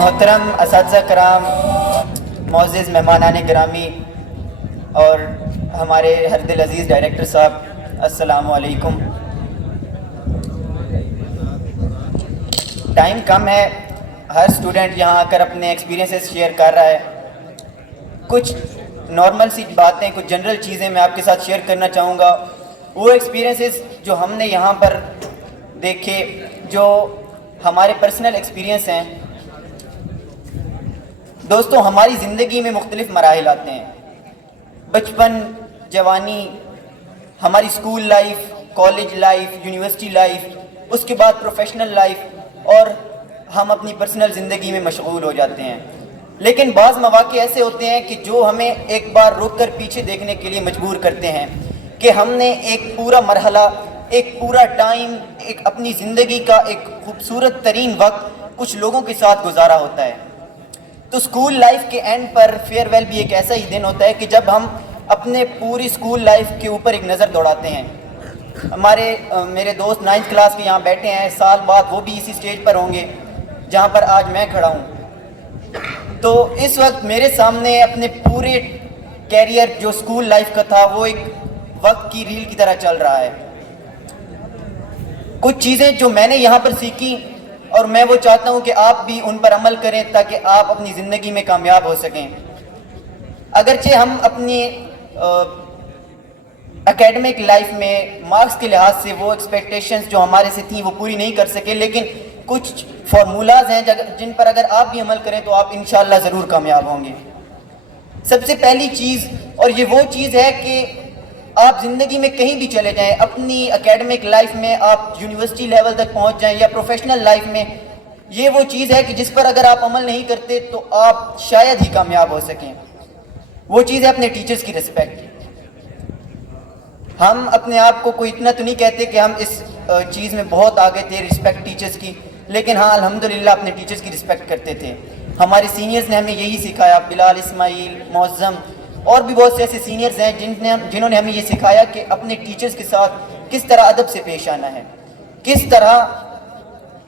محترم اساتذہ کرام، معزز مہمانان گرامی اور ہمارے ہر دل عزیز ڈائریکٹر صاحب، السلام علیکم۔ ٹائم کم ہے، ہر اسٹوڈنٹ یہاں آ کر اپنے ایکسپیرینسز شیئر کر رہا ہے۔ کچھ نارمل سی باتیں، کچھ جنرل چیزیں میں آپ کے ساتھ شیئر کرنا چاہوں گا۔ وہ ایکسپیرینسز جو ہم نے یہاں پر دیکھے، جو ہمارے پرسنل ایکسپیرینس ہیں۔ دوستو، ہماری زندگی میں مختلف مراحل آتے ہیں، بچپن، جوانی، ہماری school life, college life, university life, اس کے بعد پروفیشنل لائف، اور ہم اپنی پرسنل زندگی میں مشغول ہو جاتے ہیں۔ لیکن بعض مواقع ایسے ہوتے ہیں کہ جو ہمیں ایک بار رک کر پیچھے دیکھنے کے لیے مجبور کرتے ہیں کہ ہم نے ایک پورا مرحلہ، ایک پورا ٹائم، ایک اپنی زندگی کا ایک خوبصورت ترین وقت کچھ لوگوں کے ساتھ گزارا ہوتا ہے۔ تو اسکول لائف کے اینڈ پر فیئر ویل بھی ایک ایسا ہی دن ہوتا ہے کہ جب ہم اپنے پوری اسکول لائف کے اوپر ایک نظر دوڑاتے ہیں۔ میرے دوست 9th کلاس کے یہاں بیٹھے ہیں، سال بعد وہ بھی اسی سٹیج پر ہوں گے جہاں پر آج میں کھڑا ہوں۔ تو اس وقت میرے سامنے اپنے پورے کیریئر جو اسکول لائف کا تھا وہ ایک وقت کی ریل کی طرح چل رہا ہے۔ کچھ چیزیں جو میں نے یہاں پر سیکھی اور میں وہ چاہتا ہوں کہ آپ بھی ان پر عمل کریں تاکہ آپ اپنی زندگی میں کامیاب ہو سکیں۔ اگرچہ ہم اپنی اکیڈمک لائف میں مارکس کے لحاظ سے وہ ایکسپیکٹیشنز جو ہمارے سے تھیں وہ پوری نہیں کر سکے، لیکن کچھ فارمولاز ہیں جن پر اگر آپ بھی عمل کریں تو آپ انشاءاللہ ضرور کامیاب ہوں گے۔ سب سے پہلی چیز، اور یہ وہ چیز ہے کہ آپ زندگی میں کہیں بھی چلے جائیں، اپنی اکیڈمک لائف میں آپ یونیورسٹی لیول تک پہنچ جائیں یا پروفیشنل لائف میں، یہ وہ چیز ہے کہ جس پر اگر آپ عمل نہیں کرتے تو آپ شاید ہی کامیاب ہو سکیں۔ وہ چیز ہے اپنے ٹیچرز کی رسپیکٹ۔ ہم اپنے آپ کو کوئی اتنا تو نہیں کہتے کہ ہم اس چیز میں بہت آگے تھے، رسپیکٹ ٹیچرز کی، لیکن ہاں الحمدللہ اپنے ٹیچرز کی رسپیکٹ کرتے تھے۔ ہمارے سینئرز نے ہمیں یہی سکھایا، بلال، اسماعیل، معظم اور بھی بہت سے ایسے سینئرز ہیں جنہوں نے ہمیں یہ سکھایا کہ اپنے ٹیچرز کے ساتھ کس طرح ادب سے پیش آنا ہے، کس طرح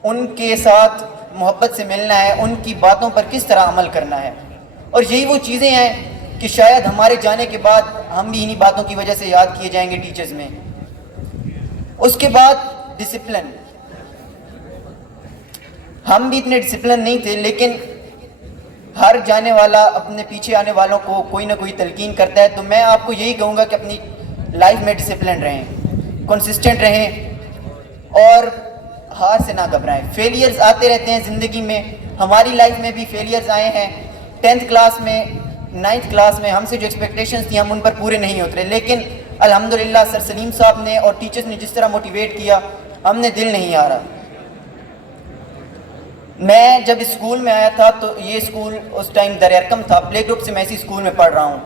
ان کے ساتھ محبت سے ملنا ہے، ان کی باتوں پر کس طرح عمل کرنا ہے۔ اور یہی وہ چیزیں ہیں کہ شاید ہمارے جانے کے بعد ہم بھی انہی باتوں کی وجہ سے یاد کیے جائیں گے ٹیچرز میں۔ اس کے بعد ڈسپلن۔ ہم بھی اتنے ڈسپلن نہیں تھے، لیکن ہر جانے والا اپنے پیچھے آنے والوں کو کوئی نہ کوئی تلقین کرتا ہے۔ تو میں آپ کو یہی کہوں گا کہ اپنی لائف میں ڈسپلن رہیں، کنسسٹنٹ رہیں اور ہار سے نہ گھبرائیں۔ فیلیئرز آتے رہتے ہیں زندگی میں، ہماری لائف میں بھی فیلیئرز آئے ہیں۔ 10th کلاس میں، 9th کلاس میں ہم سے جو ایکسپیکٹیشنز تھیں ہم ان پر پورے نہیں اترے، لیکن الحمدللہ سر سلیم صاحب نے اور ٹیچرز نے جس طرح موٹیویٹ کیا، ہم نے دل نہیں ہارا۔ میں جب اسکول میں آیا تھا تو یہ اسکول اس ٹائم در ارقم تھا، پلے گروپ سے میں اسی اسکول میں پڑھ رہا ہوں۔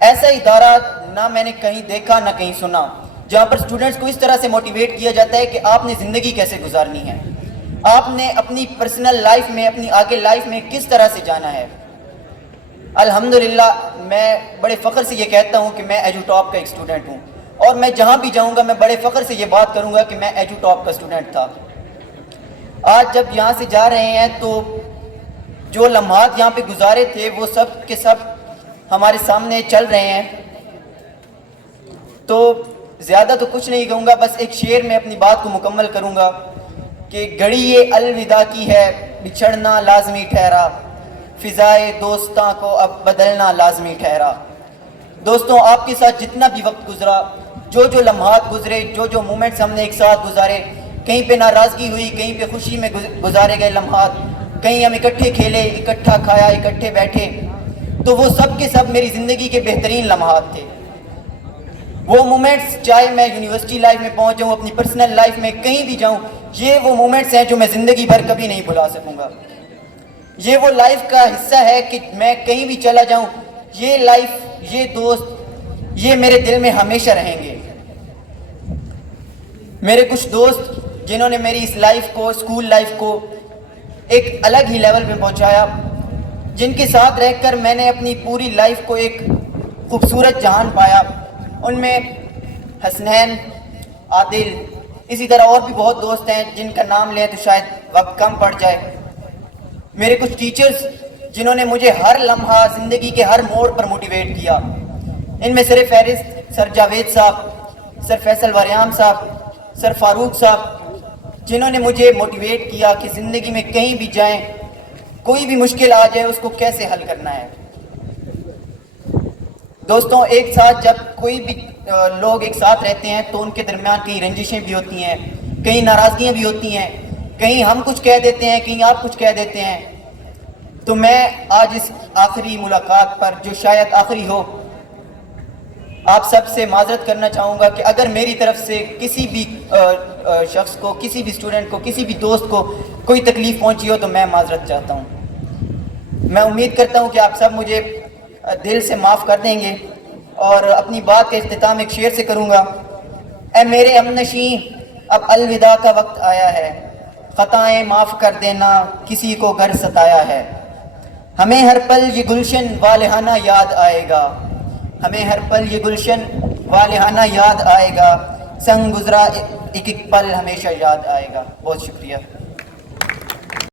ایسا ادارہ نہ میں نے کہیں دیکھا نہ کہیں سنا جہاں پر اسٹوڈنٹس کو اس طرح سے موٹیویٹ کیا جاتا ہے کہ آپ نے زندگی کیسے گزارنی ہے، آپ نے اپنی پرسنل لائف میں، اپنی آگے لائف میں کس طرح سے جانا ہے۔ الحمدللہ میں بڑے فخر سے یہ کہتا ہوں کہ میں ایجو ٹاپ کا ایک اسٹوڈنٹ ہوں، اور میں جہاں بھی جاؤں گا میں بڑے فخر سے یہ بات کروں گا کہ میں ایجو ٹاپ کا اسٹوڈنٹ تھا۔ آج جب یہاں سے جا رہے ہیں تو جو لمحات یہاں پہ گزارے تھے وہ سب کے سب ہمارے سامنے چل رہے ہیں۔ تو زیادہ تو کچھ نہیں کہوں گا، بس ایک شعر میں اپنی بات کو مکمل کروں گا کہ گھڑی یہ الوداع کی ہے، بچھڑنا لازمی ٹھہرا، فضائے دوستاں کو اب بدلنا لازمی ٹھہرا۔ دوستوں، آپ کے ساتھ جتنا بھی وقت گزرا، جو لمحات گزرے، جو مومنٹس ہم نے ایک ساتھ گزارے، کہیں پہ ناراضگی ہوئی، کہیں پہ خوشی میں گزارے گئے لمحات، کہیں ہم اکٹھے کھیلے، اکٹھا کھایا، اکٹھے بیٹھے، تو وہ سب کے سب میری زندگی کے بہترین لمحات تھے۔ وہ مومنٹس، چاہے میں یونیورسٹی لائف میں پہنچ جاؤں، اپنی پرسنل لائف میں کہیں بھی جاؤں، یہ وہ مومنٹس ہیں جو میں زندگی بھر کبھی نہیں بھلا سکوں گا۔ یہ وہ لائف کا حصہ ہے کہ میں کہیں بھی چلا جاؤں، یہ لائف، یہ دوست، یہ میرے دل میں ہمیشہ رہیں گے۔ میرے کچھ دوست جنہوں نے میری اس لائف کو، اسکول لائف کو ایک الگ ہی لیول پہ پہنچایا، جن کے ساتھ رہ کر میں نے اپنی پوری لائف کو ایک خوبصورت جہان پایا، ان میں حسنین، عادل، اسی طرح اور بھی بہت دوست ہیں جن کا نام لیں تو شاید وقت کم پڑ جائے۔ میرے کچھ ٹیچرز جنہوں نے مجھے ہر لمحہ زندگی کے ہر موڑ پر موٹیویٹ کیا. ان میں سر فہرست سر جاوید صاحب، سر فیصل واریام صاحب، سر فاروق صاحب، جنہوں نے مجھے موٹیویٹ کیا کہ زندگی میں کہیں بھی جائیں، کوئی بھی مشکل آ جائے اس کو کیسے حل کرنا ہے. دوستوں، ایک ساتھ جب کوئی بھی لوگ ایک ساتھ رہتے ہیں تو ان کے درمیان کئی رنجشیں بھی ہوتی ہیں، کئی ناراضگیاں بھی ہوتی ہیں، کہیں ہم کچھ کہہ دیتے ہیں، کہیں آپ کچھ کہہ دیتے ہیں. تو میں آج اس آخری ملاقات پر جو شاید آخری ہو، آپ سب سے معذرت کرنا چاہوں گا کہ اگر میری طرف سے کسی بھی شخص کو، کسی بھی اسٹوڈنٹ کو، کسی بھی دوست کو کوئی تکلیف پہنچی ہو تو میں معذرت چاہتا ہوں. میں امید کرتا ہوں کہ آپ سب مجھے دل سے معاف کر دیں گے، اور اپنی بات کا اختتام ایک شعر سے کروں گا. اے میرے ہمنشیں، اب الوداع کا وقت آیا ہے، خطائیں معاف کر دینا، کسی کو گھر ستایا ہے. ہمیں ہر پل یہ گلشن والہانہ یاد آئے گا، ہمیں ہر پل یہ گلشن والہانہ یاد آئے گا، سنگ گزرا ایک ایک پل ہمیشہ یاد آئے گا. بہت شکریہ.